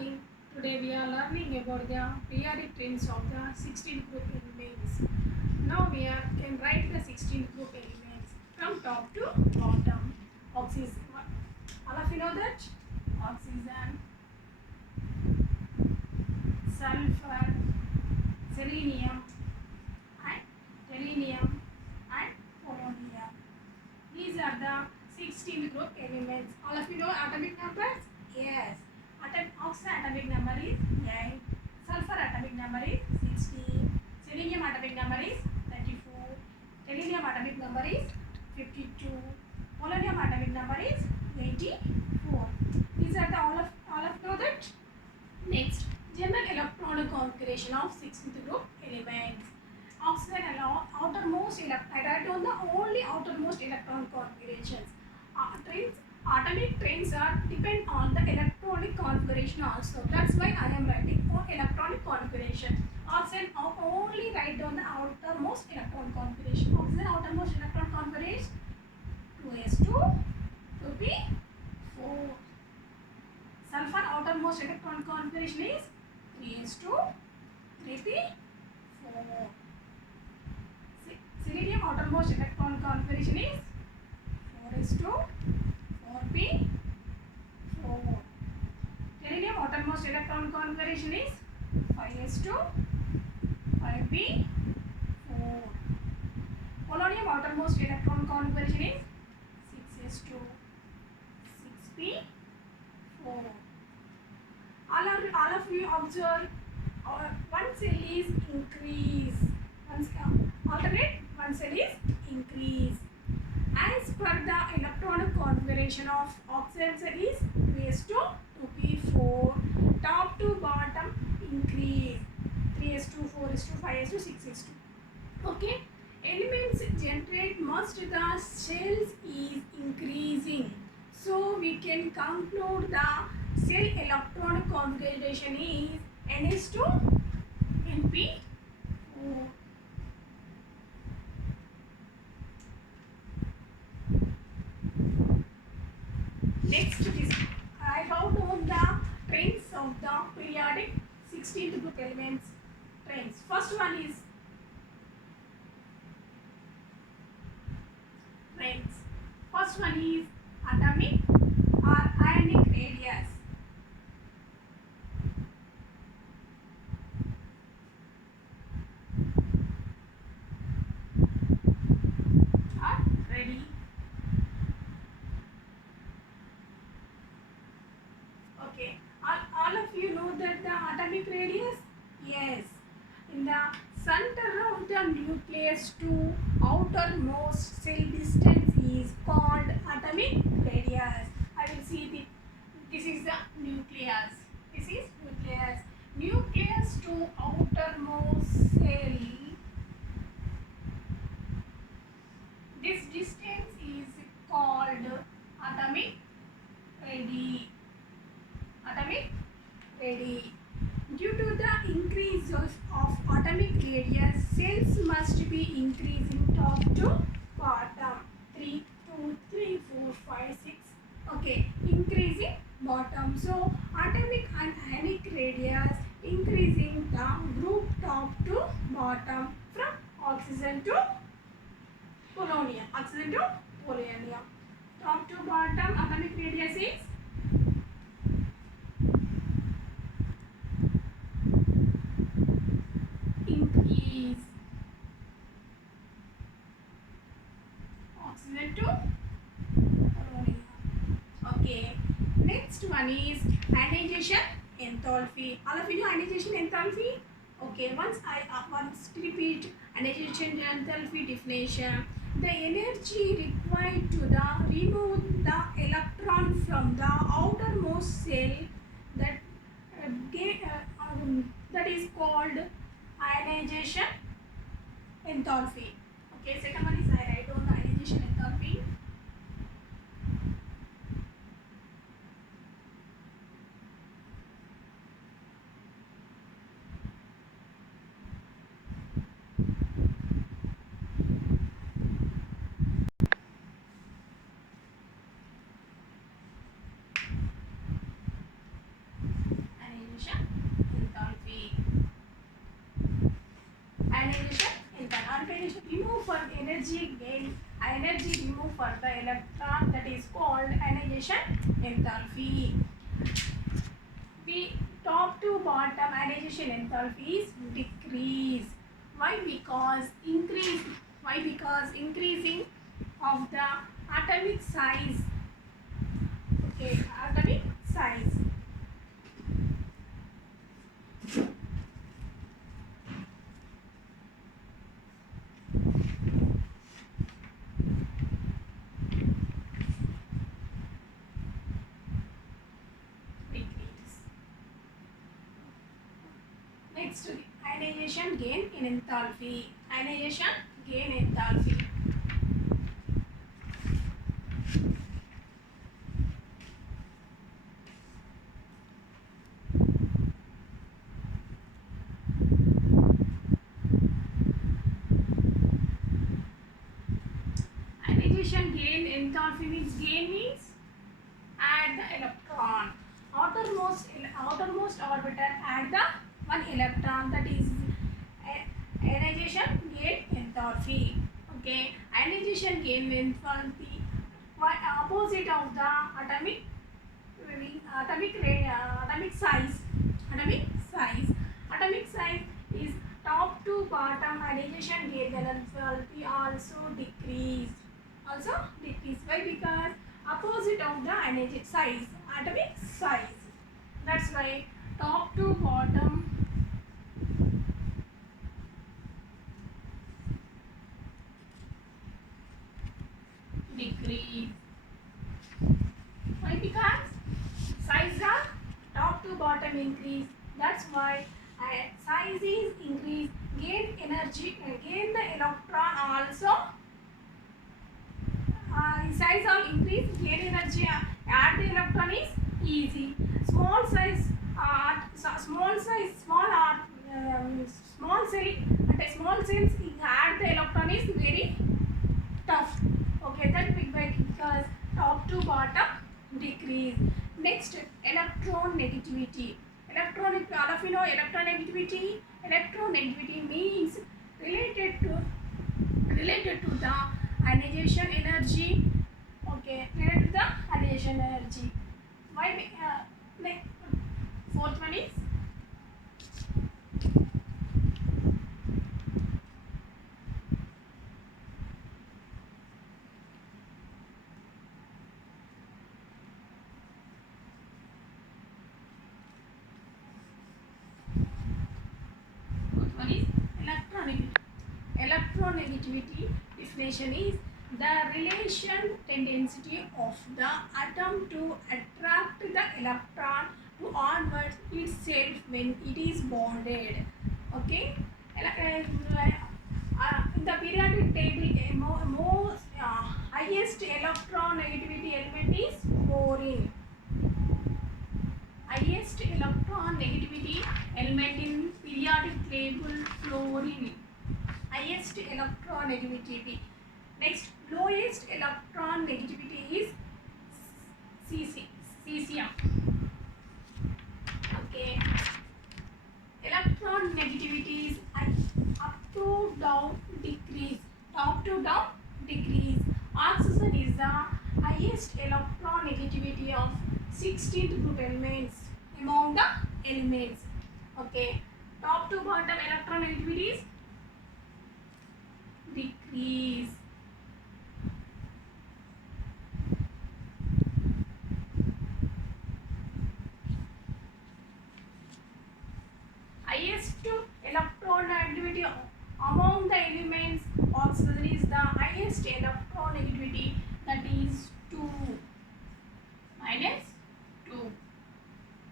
morning. Today we are learning about the periodic trains of the 16 group elements. Now can write the 16 group elements from top to bottom. Oxygen. All of you know that? Oxygen, sulfur, selenium, and selenium and polonium. These are the 16 group elements. All of you know atomic numbers? Yes. Oxygen atomic number is 8. Sulfur atomic number is 16. Selenium atomic number is 34. Selenium atomic number is 52. Polonium atomic number is 84. These are the all of know that. Next, general electronic configuration of 16th group elements. Oxygen allow outermost electron. I write down the only outermost electron configurations. Atomic trains are depend on the electronic configuration also. That's why I am writing for electronic configuration. Oxygen only write down the outermost electron configuration. Oxygen outermost electron configuration 2s2, 2p4. Sulfur outermost electron configuration is 3s2, 3p4. Selenium outermost electron configuration is 4s2, 4p4. Selenium outermost electron configuration is 5s2, 5p4. Polonium outermost electron configuration is 6s2, 6p4. All of you observe one cell is increase. Alternate one cell is increase. As per the electronic configuration of oxygen cell is 3s2, 2p4. Top to bottom increase. 3s2, 4s2, 5s2, 6s2. Okay. Elements generate must the cells is increasing. So we can conclude the cell electronic configuration is Ns2, Np4. Next is I have known the trains of the periodic 16th group elements trains. First one is trains. First one is atomic or ionic radius. Are ready? Okay. All of you know that the atomic radius? Yes. In the center of the nucleus to outermost cell distance is called atomic radius. I will see this is the nucleus. This is nucleus. Nucleus to outermost cell. This distance is called atomic radii. Atomic radii. Due to the increase of atomic radius, cells must be increasing top to bottom. 3, 2, 3, 4, 5, 6. Okay, increasing bottom. So, atomic and ionic radius increasing the group top to bottom from oxygen to polonium. Oxygen to polonium. Top to bottom atomic radius is increase. Oxygen to polonium. Okay. Next one is ionization enthalpy. All of you know ionization enthalpy? Okay. Once repeat ionization enthalpy definition. The energy required to remove the electron from the outermost cell that is called ionization enthalpy. Okay, second one is I write down the ionization enthalpy. energy removed for the electron, that is called ionization enthalpy. The top to bottom ionization enthalpy is decrease. Why? Because increasing of the atomic size. Okay, atomic size. Next, ionization gain in enthalpy. Ionization gain enthalpy. Ionization gain enthalpy means add the electron. Outermost orbital add the one electron, that is ionization gain enthalpy. Okay, ionization gain enthalpy opposite of the atomic size. Atomic size is top to bottom ionization gain enthalpy also decrease. Why? Because opposite of the atomic size. That's why top to bottom decrease. Why? Because size are top to bottom increase. That's why size is increase. Gain the electron also. Size of increase, gain energy, add the electron is easy. Small cell add the electron is very tough. Okay, that because top to bottom decrease. Next, electron negativity. All of you know electron negativity. Electron negativity means related to the ionization energy. Okay, related to the ionization energy. Why? Like fourth one is electronegativity. Definition is the relation tendency of the atom to attract the electron onwards itself when it is bonded. Okay, in the periodic table, highest electron negativity element is fluorine. Highest electron negativity element in periodic table, fluorine. Highest electron negativity. Next, lowest electron negativity is cesium. Okay. Electron negativity is up to down decrease. Top to down decrease. Oxygen is the highest electron negativity of 16th group elements among the elements. Okay. Top to bottom electron negativity is decrease. Highest electron negativity among the elements, oxygen is the highest electron negativity, that is 2 minus 2.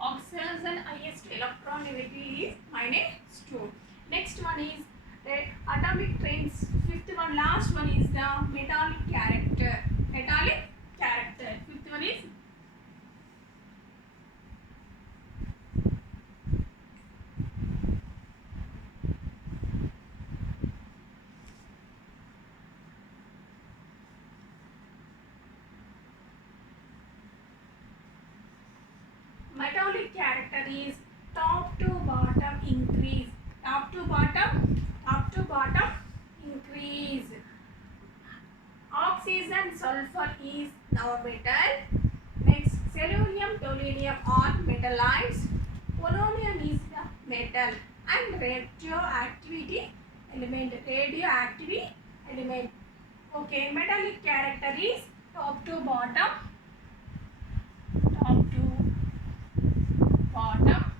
Oxygen highest electron negativity is minus 2. Next one is the atomic trains. Fifth one, last one is the metallic character. Fifth one is metallic character is top to bottom increase. Top to bottom increase. Now metal. Next, selenium, tellurium are metallites. Polonium is the metal and radioactivity element. Radioactivity element. Okay, metallic character is top to bottom. Top to bottom.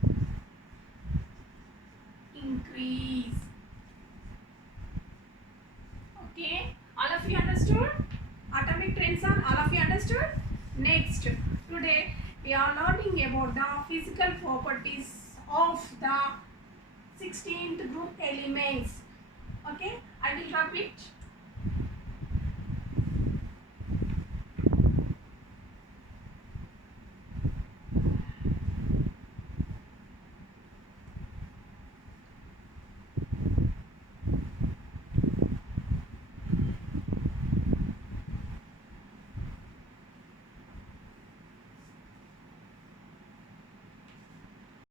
Increase. Okay, all of you understood? Atomic trends are all of you understood? Next, today we are learning about the physical properties of the 16th group elements. Okay, I will repeat.